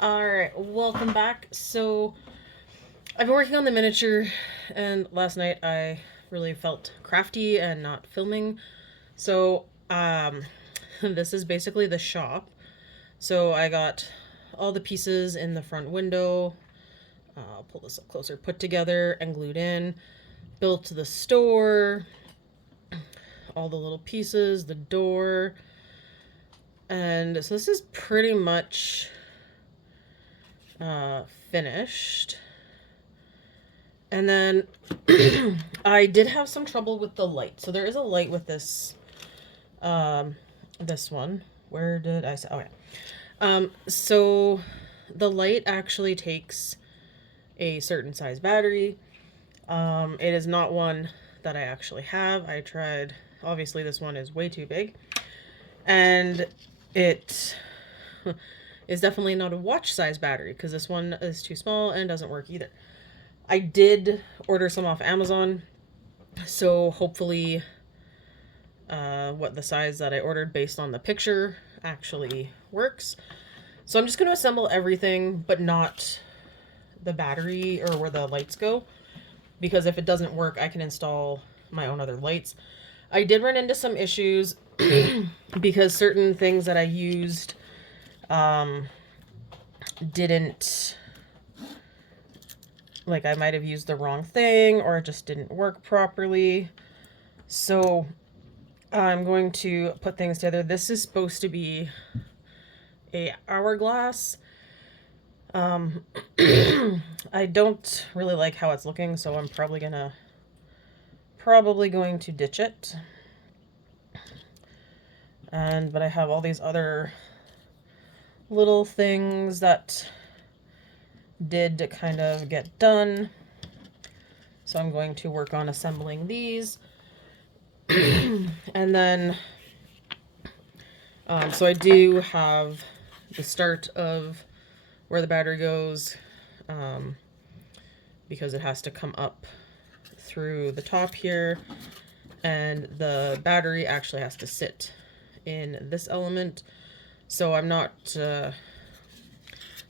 Alright, welcome back. So, I've been working on the miniature, and last night I really felt crafty and not filming. So, this is basically the shop. So, I got all the pieces in the front window. I'll pull this up closer. Put together and glued in. Built the store. All the little pieces, the door. And so, this is pretty much finished. And then I did have some trouble with the light. So there is a light with this one. Where did I say? Oh yeah. So the light actually takes a certain size battery. It is not one that I actually have. I tried. Obviously, this one is way too big, and it is definitely not a watch size battery because this one is too small and doesn't work either. I did order some off Amazon, so hopefully what the size that I ordered based on the picture actually works. So I'm just going to assemble everything, but not the battery or where the lights go, because if it doesn't work, I can install my own other lights. I did run into some issues because certain things that I used didn't, like I might have used the wrong thing or it just didn't work properly. So I'm going to put things together. This is supposed to be a hourglass. I don't really like how it's looking, so I'm probably going to ditch it. But I have all these other little things that did kind of get done. So I'm going to work on assembling these. And then, so I do have the start of where the battery goes, because it has to come up through the top here, and the battery actually has to sit in this element. So I'm not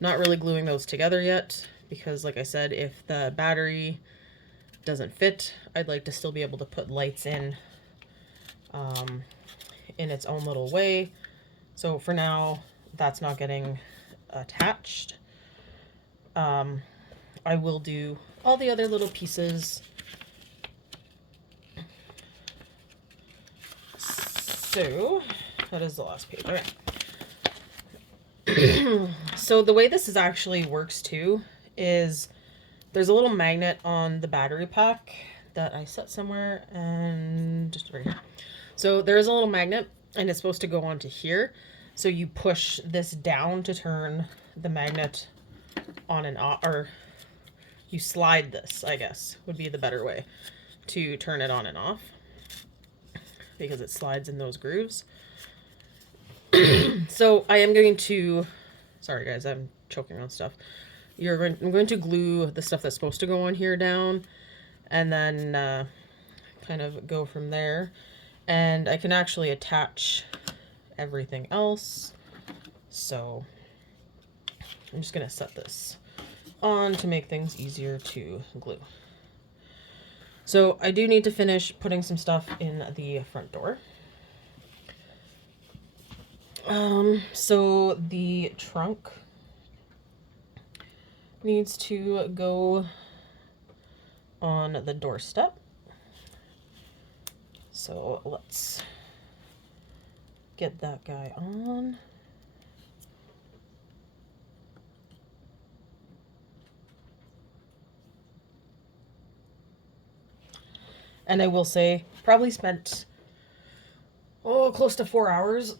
really gluing those together yet, because like I said, if the battery doesn't fit, I'd like to still be able to put lights in its own little way. So for now, that's not getting attached. I will do all the other little pieces. So that is the last page. All right. So the way this actually works too is there's a little magnet on the battery pack that I set somewhere, and just right here. So there is a little magnet, and it's supposed to go onto here. So you push this down to turn the magnet on and off, or you slide this, I guess, would be the better way to turn it on and off, because it slides in those grooves. So I am going to, sorry guys, I'm choking on stuff. I'm going to glue the stuff that's supposed to go on here down, and then kind of go from there. And I can actually attach everything else. So I'm just going to set this on to make things easier to glue. So I do need to finish putting some stuff in the front door. So the trunk needs to go on the doorstep. So let's get that guy on. And I will say, probably spent, close to 4 hours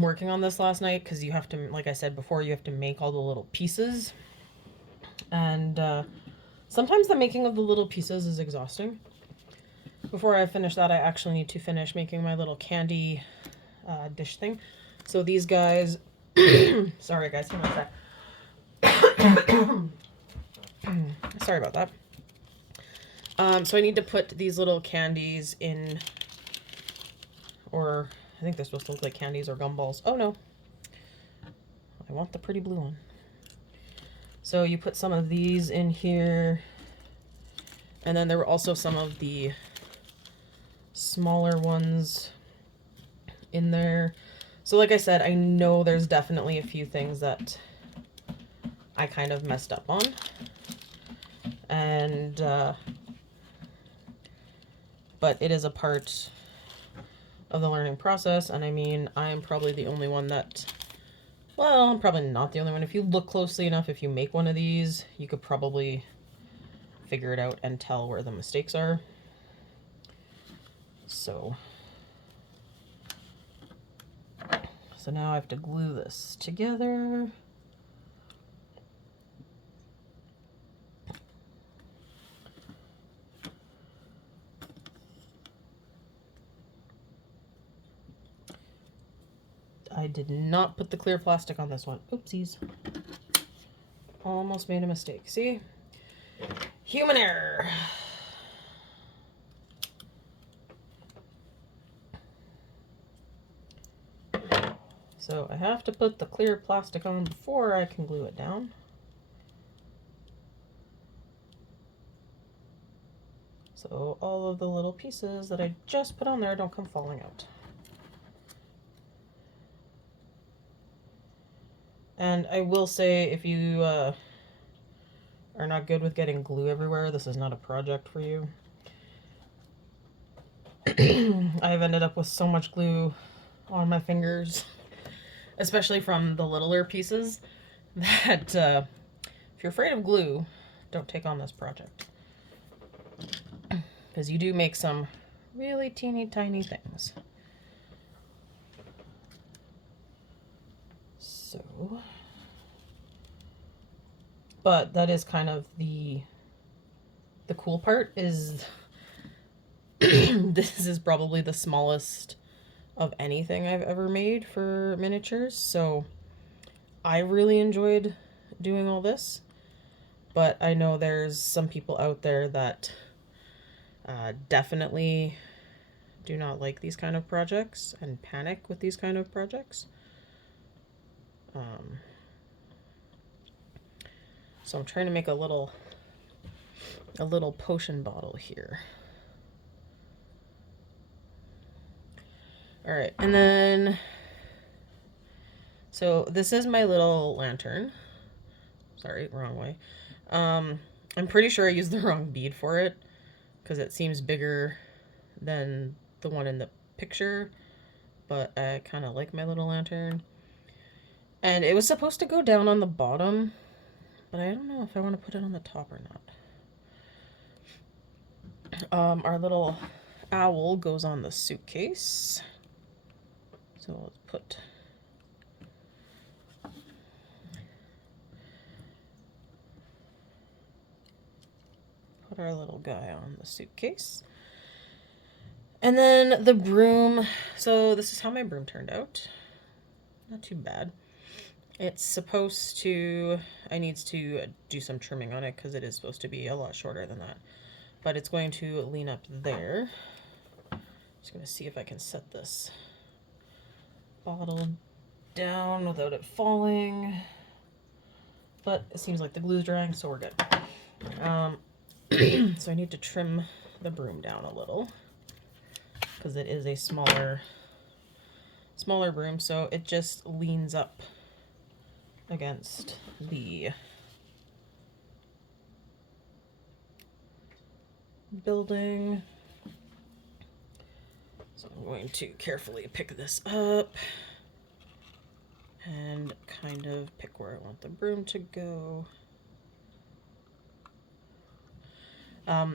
working on this last night, because you have to, like I said before, you have to make all the little pieces. And sometimes the making of the little pieces is exhausting. Before I finish that, I actually need to finish making my little candy dish thing. So these guys, sorry guys, hang on a sec. Sorry about that. So I need to put these little candies in, or I think they're supposed to look like candies or gumballs. Oh no, I want the pretty blue one. So you put some of these in here, and then there were also some of the smaller ones in there. So like I said, I know there's definitely a few things that I kind of messed up on. And, but it is a part of the learning process. And I mean, I am probably the only one that, well, I'm probably not the only one. If you look closely enough, if you make one of these, you could probably figure it out and tell where the mistakes are. So now I have to glue this together. I did not put the clear plastic on this one. Oopsies. Almost made a mistake. See? Human error. So I have to put the clear plastic on before I can glue it down. So all of the little pieces that I just put on there don't come falling out. And I will say, if you are not good with getting glue everywhere, this is not a project for you. I've ended up with so much glue on my fingers, especially from the littler pieces, that if you're afraid of glue, don't take on this project. Because you do make some really teeny tiny things. So, but that is kind of the cool part is this is probably the smallest of anything I've ever made for miniatures. So I really enjoyed doing all this, but I know there's some people out there that definitely do not like these kind of projects and panic with these kind of projects. So I'm trying to make a little potion bottle here. All right, and then, so this is my little lantern. Sorry, wrong way. I'm pretty sure I used the wrong bead for it because it seems bigger than the one in the picture, but I kind of like my little lantern. And it was supposed to go down on the bottom, but I don't know if I want to put it on the top or not. Our little owl goes on the suitcase. So let's put our little guy on the suitcase. And then the broom. So this is how my broom turned out. Not too bad. It's supposed to, I need to do some trimming on it because it is supposed to be a lot shorter than that. But it's going to lean up there. Just going to see if I can set this bottle down without it falling. But it seems like the glue's drying, so we're good. So I need to trim the broom down a little because it is a smaller broom, so it just leans up against the building. So I'm going to carefully pick this up and kind of pick where I want the broom to go.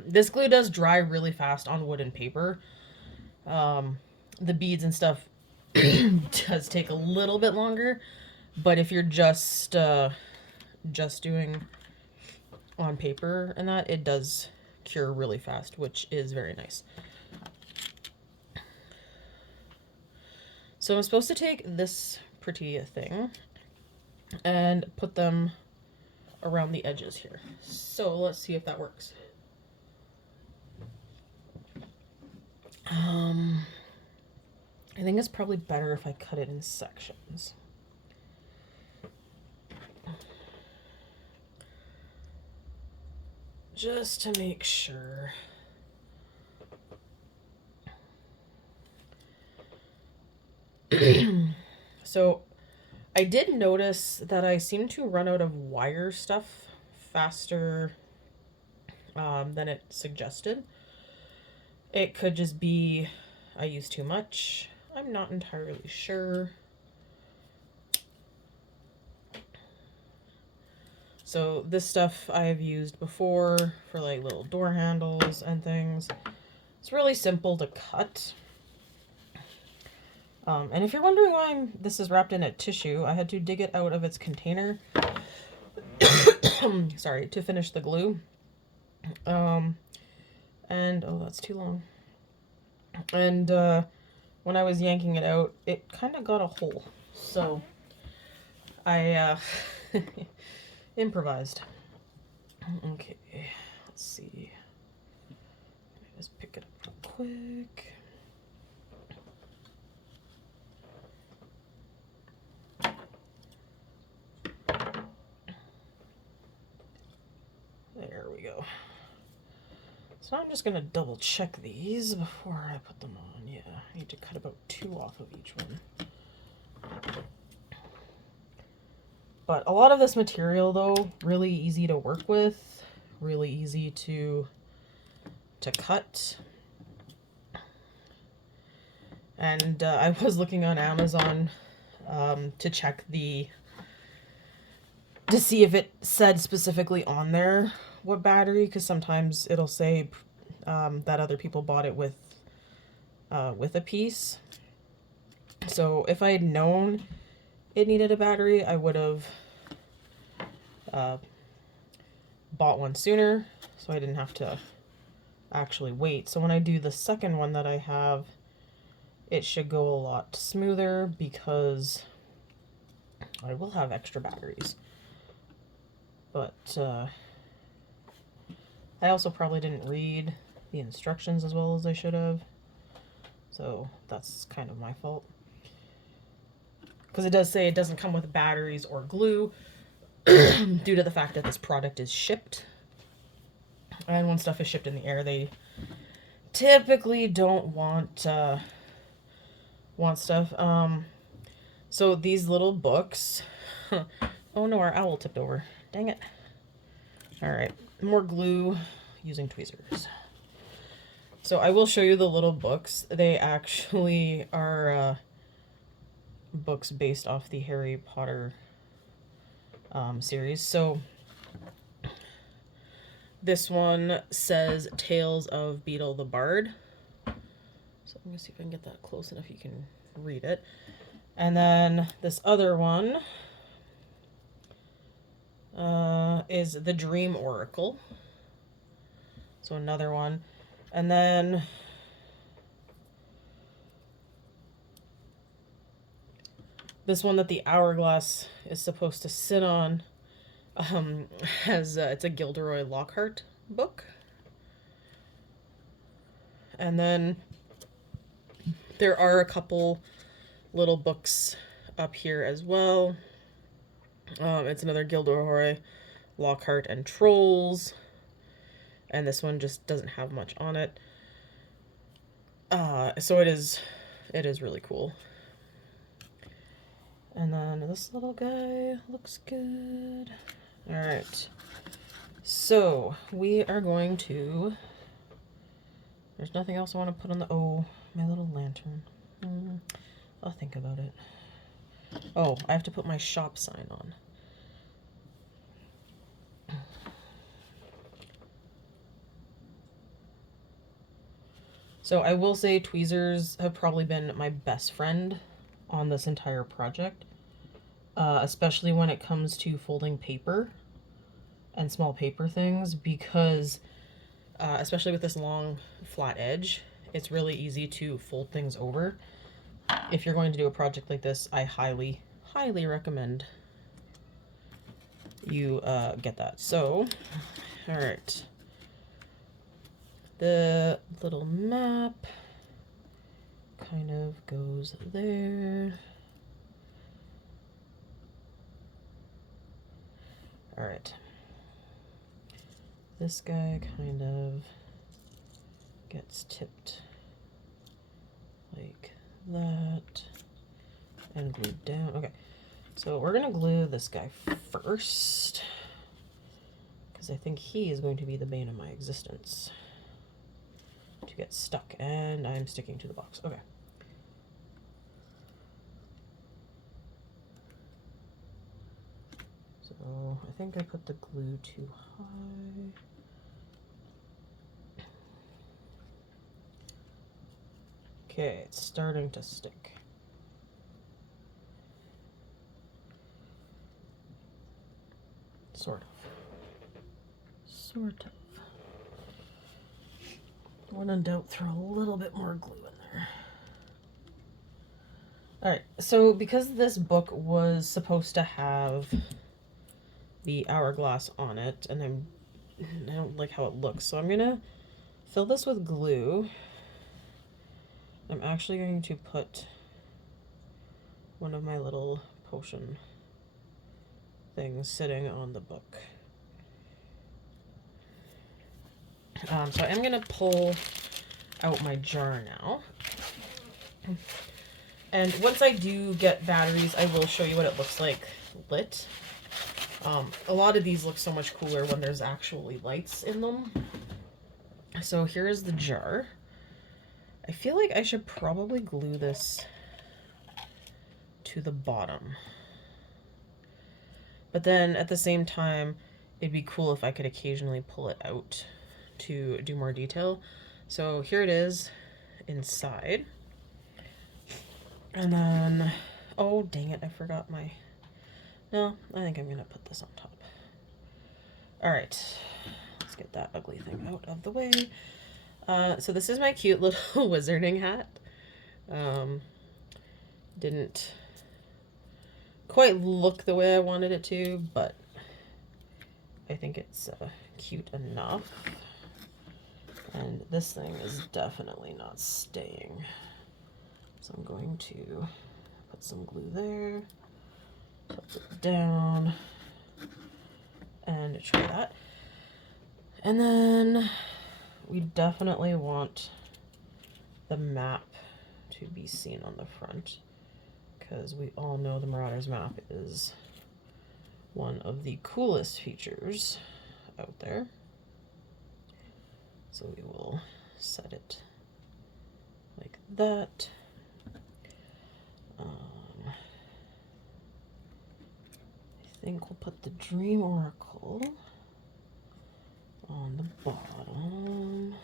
This glue does dry really fast on wood and paper. The beads and stuff does take a little bit longer, but if you're just doing on paper and that, it does cure really fast, which is very nice. So I'm supposed to take this pretty thing and put them around the edges here. So let's see if that works. I think it's probably better if I cut it in sections. just to make sure. So I did notice that I seem to run out of wire stuff faster than it suggested. It could just be I use too much. I'm not entirely sure. So this stuff I have used before for like little door handles and things. It's really simple to cut. And if you're wondering why this is wrapped in a tissue, I had to dig it out of its container. Sorry, to finish the glue. And oh, that's too long. And when I was yanking it out, it kind of got a hole. So I improvised. Okay, let's see. Just pick it up real quick. There we go. So now I'm just gonna double check these before I put them on. Yeah, I need to cut about 2 off of each one. But a lot of this material, though, really easy to work with, really easy to cut. And I was looking on Amazon to check to see if it said specifically on there what battery, because sometimes it'll say that other people bought it with a piece. So if I had known it needed a battery, I would have bought one sooner, so I didn't have to actually wait. So when I do the second one that I have, it should go a lot smoother because I will have extra batteries. But I also probably didn't read the instructions as well as I should have. So that's kind of my fault. Because it does say it doesn't come with batteries or glue due to the fact that this product is shipped. And when stuff is shipped in the air, they typically don't want stuff. So these little books. Oh no, our owl tipped over. Dang it. All right, more glue using tweezers. So I will show you the little books. They actually are books based off the Harry Potter series. So this one says Tales of Beetle the Bard. So I'm gonna see if I can get that close enough you can read it. And then this other one is The Dream Oracle. So another one. And then this one that the hourglass is supposed to sit on has it's a Gilderoy Lockhart book. And then there are a couple little books up here as well. It's another Gilderoy Lockhart and Trolls. And this one just doesn't have much on it. So it is really cool. And then this little guy looks good. All right. So we are going to, there's nothing else I want to put on the, oh, my little lantern. I'll think about it. Oh, I have to put my shop sign on. So I will say tweezers have probably been my best friend on this entire project, especially when it comes to folding paper and small paper things, because especially with this long flat edge, it's really easy to fold things over. If you're going to do a project like this, I highly, highly recommend you get that. So, all right. The little map kind of goes there. All right. this guy kind of gets tipped like that and glued down. Okay, so we're gonna glue this guy first because I think he is going to be the bane of my existence to get stuck, and I'm sticking to the box. Okay. So I think I put the glue too high. Okay, it's starting to stick. Sort of. Sort of. When in doubt, throw a little bit more glue in there. Alright, so because this book was supposed to have the hourglass on it, and I don't like how it looks, so I'm gonna fill this with glue. I'm actually going to put one of my little potion things sitting on the book. So I'm gonna pull out my jar now. And once I do get batteries, I will show you what it looks like lit. A lot of these look so much cooler when there's actually lights in them. So here is the jar. I feel like I should probably glue this to the bottom. But then at the same time, it'd be cool if I could occasionally pull it out to do more detail. So here it is inside. And then, oh dang it, I forgot my, no, I think I'm gonna put this on top. All right, let's get that ugly thing out of the way. So this is my cute little wizarding hat. Didn't quite look the way I wanted it to, but I think it's cute enough. And this thing is definitely not staying. So I'm going to put some glue there, put it down, and try that. And then we definitely want the map to be seen on the front, because we all know the Marauders map is one of the coolest features out there. So we will set it like that. I think we'll put the Dream Oracle on the bottom.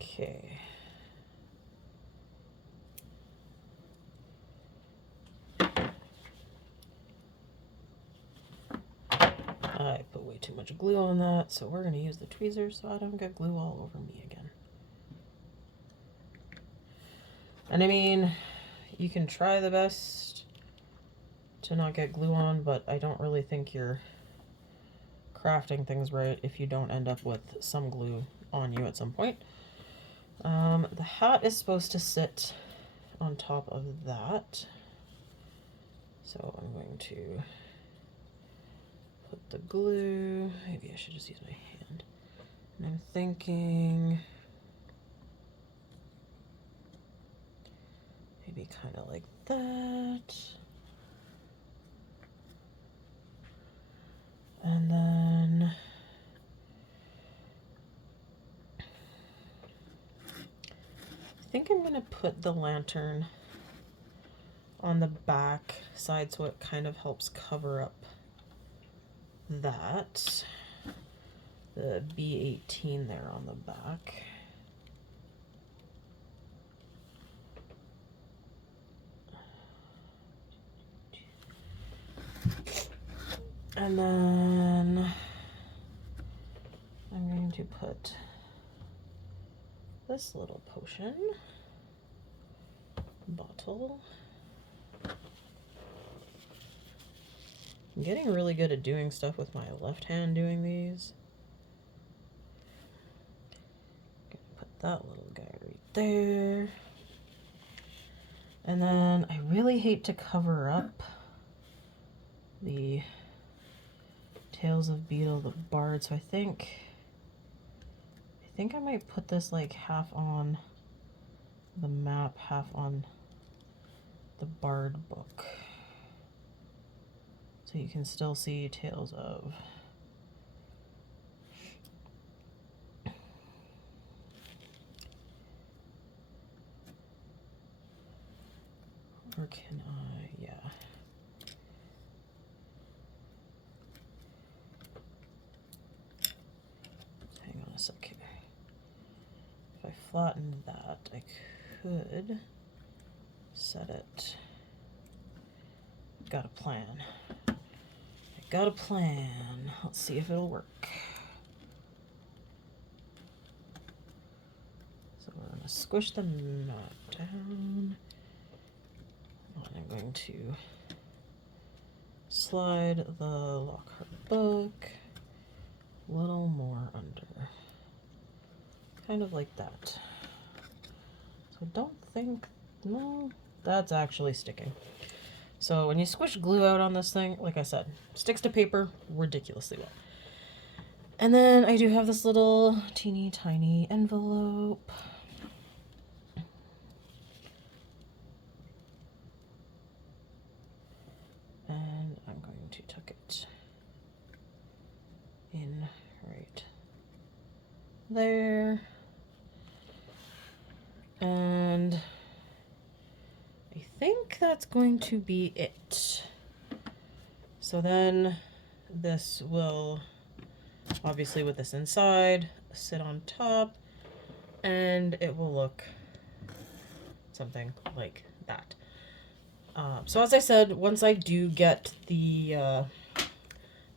Okay. I put way too much glue on that, so we're going to use the tweezers so I don't get glue all over me again. And I mean, you can try the best to not get glue on, but I don't really think you're crafting things right if you don't end up with some glue on you at some point. The hat is supposed to sit on top of that. So I'm going to put the glue, maybe I should just use my hand. And I'm thinking maybe kind of like that. And then I think I'm gonna put the lantern on the back side so it kind of helps cover up that. The B18 there on the back. And then I'm going to put this little potion bottle. I'm getting really good at doing stuff with my left hand doing these. Gonna put that little guy right there. And then I really hate to cover up the Tales of Beetle the Bard, so I think I might put this like half on the map, half on the Bard book. So you can still see Tales of. Or can I, yeah. Hang on a sec here. If I flattened that, I could set it. Got a plan. I got a plan. Let's see if it'll work. So we're going to squish the map down. I'm going to slide the Lockhart book a little more under. Kind of like that. So I don't think, no, that's actually sticking. So when you squish glue out on this thing, like I said, sticks to paper ridiculously well. And then I do have this little teeny tiny envelope. And I'm going to tuck it in right there. And I think that's going to be it. So then this will, obviously with this inside, sit on top, and it will look something like that. So as I said, once I do get the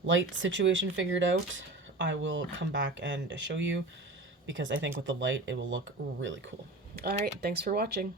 light situation figured out, I will come back and show you, because I think with the light it will look really cool. Alright, thanks for watching.